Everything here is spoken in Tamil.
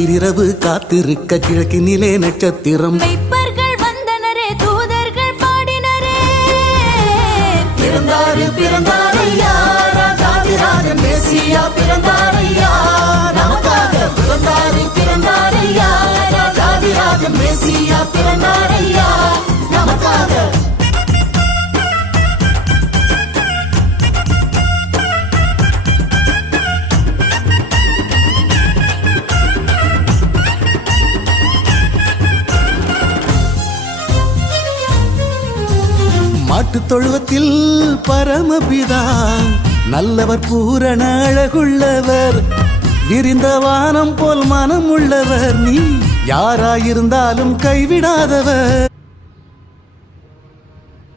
குளிரிரவு காத்திருக்க கிழக்கினிலே நட்சத்திரம் மெய்ப்பர்கள் வந்தனரே தூதர்கள் பாடினரே பிறந்தாரையா ராஜாதிராஜன் மேசியா பிறந்தாரையா நமக்காக பிறந்தாரையா ராஜாதிராஜன் மேசியா பிறந்தாரையா நமக்காக மாட்டு தொழுவத்தில் பரமபிதா நல்லவர் பூரண அழகுள்ளவர் விரிந்த வானம் போல் மனம் உள்ளவர் நீ யாராயிருந்தாலும் கைவிடாதவர்